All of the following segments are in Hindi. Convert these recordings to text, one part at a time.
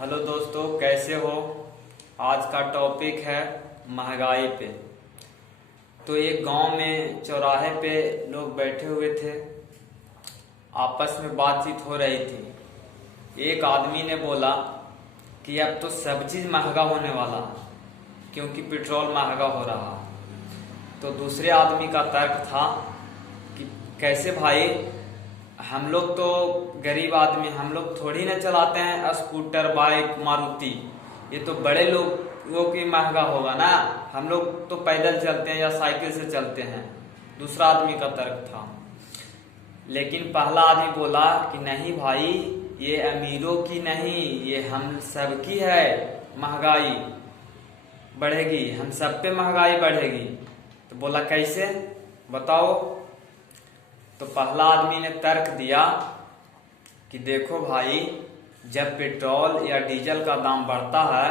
हेलो दोस्तों, कैसे हो। आज का टॉपिक है महंगाई पे। तो एक गांव में चौराहे पे लोग बैठे हुए थे, आपस में बातचीत हो रही थी। एक आदमी ने बोला कि अब तो सब चीज महंगा होने वाला है क्योंकि पेट्रोल महंगा हो रहा है। तो दूसरे आदमी का तर्क था कि कैसे भाई, हम लोग तो गरीब आदमी, हम लोग थोड़ी ना चलाते हैं स्कूटर, बाइक, मारुति। ये तो बड़े लोगों की महंगा होगा ना, हम लोग तो पैदल चलते हैं या साइकिल से चलते हैं। दूसरा आदमी का तर्क था। लेकिन पहला आदमी बोला कि नहीं भाई, ये अमीरों की नहीं, ये हम सबकी है। महंगाई बढ़ेगी, हम सब पे महंगाई बढ़ेगी। तो बोला कैसे, बताओ। तो पहला आदमी ने तर्क दिया कि देखो भाई, जब पेट्रोल या डीजल का दाम बढ़ता है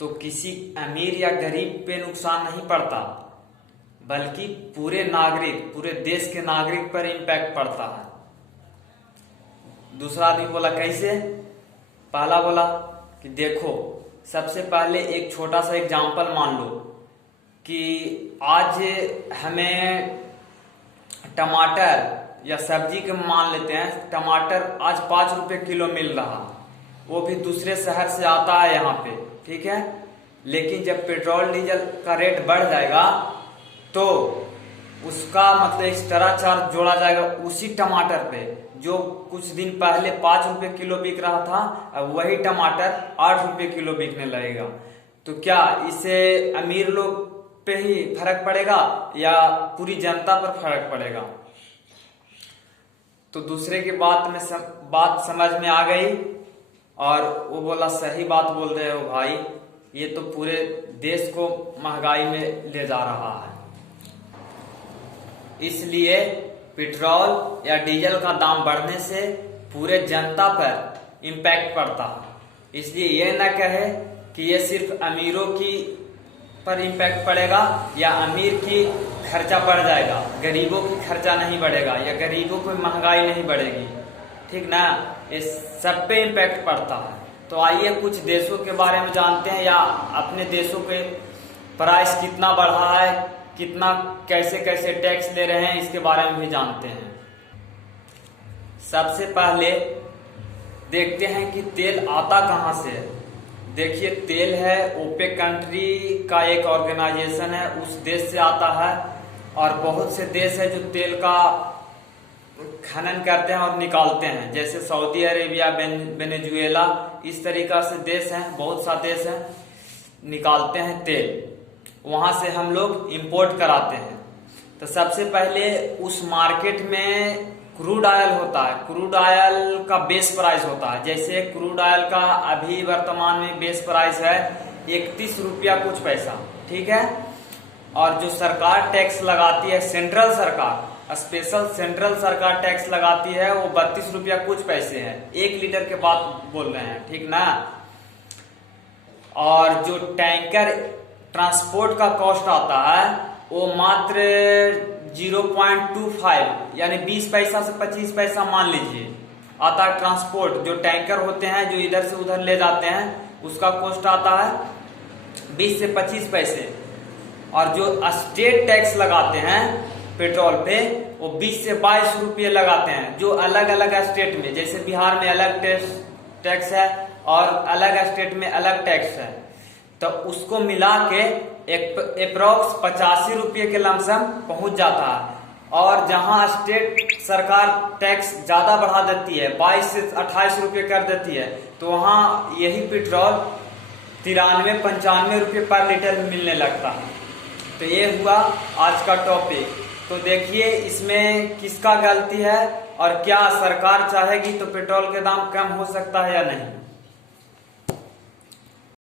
तो किसी अमीर या गरीब पे नुकसान नहीं पड़ता, बल्कि पूरे नागरिक, पूरे देश के नागरिक पर इम्पैक्ट पड़ता है। दूसरा आदमी बोला कैसे। पहला बोला कि देखो, सबसे पहले एक छोटा सा एग्जांपल मान लो कि आज हमें टमाटर या सब्जी के मान लेते हैं, टमाटर आज 5 रुपए किलो मिल रहा, वो भी दूसरे शहर से आता है यहाँ पे, ठीक है। लेकिन जब पेट्रोल डीजल का रेट बढ़ जाएगा तो उसका मतलब एक्स्ट्रा चार्ज जोड़ा जाएगा उसी टमाटर पे। जो कुछ दिन पहले 5 रुपए किलो बिक रहा था, अब वही टमाटर 8 रुपए किलो बिकने लगेगा। तो क्या इससे अमीर लोग पे ही फर्क पड़ेगा या पूरी जनता पर फर्क पड़ेगा। तो दूसरे की बात समझ में आ गई और वो बोला सही बात बोल रहे हो भाई, ये तो पूरे देश को महंगाई में ले जा रहा है। इसलिए पेट्रोल या डीजल का दाम बढ़ने से पूरे जनता पर इम्पैक्ट पड़ता है। इसलिए ये न कहे कि ये सिर्फ अमीरों की पर इम्पैक्ट पड़ेगा या अमीर की खर्चा बढ़ जाएगा, गरीबों की खर्चा नहीं बढ़ेगा या गरीबों को महंगाई नहीं बढ़ेगी, ठीक ना। इस सब पे इम्पैक्ट पड़ता है। तो आइए कुछ देशों के बारे में जानते हैं, या अपने देशों के प्राइस कितना बढ़ा है, कितना कैसे कैसे टैक्स ले रहे हैं, इसके बारे में भी जानते हैं। सबसे पहले देखते हैं कि तेल आता कहाँ से है। देखिए, तेल है ओपेक कंट्री का एक ऑर्गेनाइजेशन है, उस देश से आता है। और बहुत से देश है जो तेल का खनन करते हैं और निकालते हैं, जैसे सऊदी अरेबिया, वेनेजुएला, इस तरीका से देश हैं, बहुत सा देश है निकालते हैं तेल, वहां से हम लोग इंपोर्ट कराते हैं। तो सबसे पहले उस मार्केट में क्रूड ऑयल होता है, क्रूड ऑयल का बेस प्राइस होता है। जैसे क्रूड ऑयल का अभी वर्तमान में बेस प्राइस है 31 रुपया कुछ पैसा, ठीक है। और जो सरकार टैक्स लगाती है, सेंट्रल सरकार, स्पेशल सेंट्रल सरकार टैक्स लगाती है, वो 32 रुपया कुछ पैसे है। 1 लीटर के बात बोल रहे हैं, ठीक ना। और जो टैंकर ट्रांसपोर्ट का कॉस्ट आता है वो मात्र 0.25 यानी 20 पैसा से 25 पैसा मान लीजिए आता है ट्रांसपोर्ट। जो टैंकर होते हैं जो इधर से उधर ले जाते हैं, उसका कॉस्ट आता है 20 से 25 पैसे। और जो स्टेट टैक्स लगाते हैं पेट्रोल पे, वो 20 से 22 रुपये लगाते हैं, जो अलग अलग स्टेट में, जैसे बिहार में अलग टैक्स है और अलग स्टेट में अलग टैक्स है। तो उसको मिला के अप्रोक्स 85 रुपये के लमसम पहुंच जाता है। और जहां स्टेट सरकार टैक्स ज्यादा बढ़ा देती है, 22 से 28 रुपये कर देती है, तो वहां यही पेट्रोल 93-95 रुपये पर लीटर मिलने लगता है। तो ये हुआ आज का टॉपिक। तो देखिए इसमें किसका गलती है और क्या सरकार चाहेगी तो पेट्रोल के दाम कम हो सकता है या नहीं।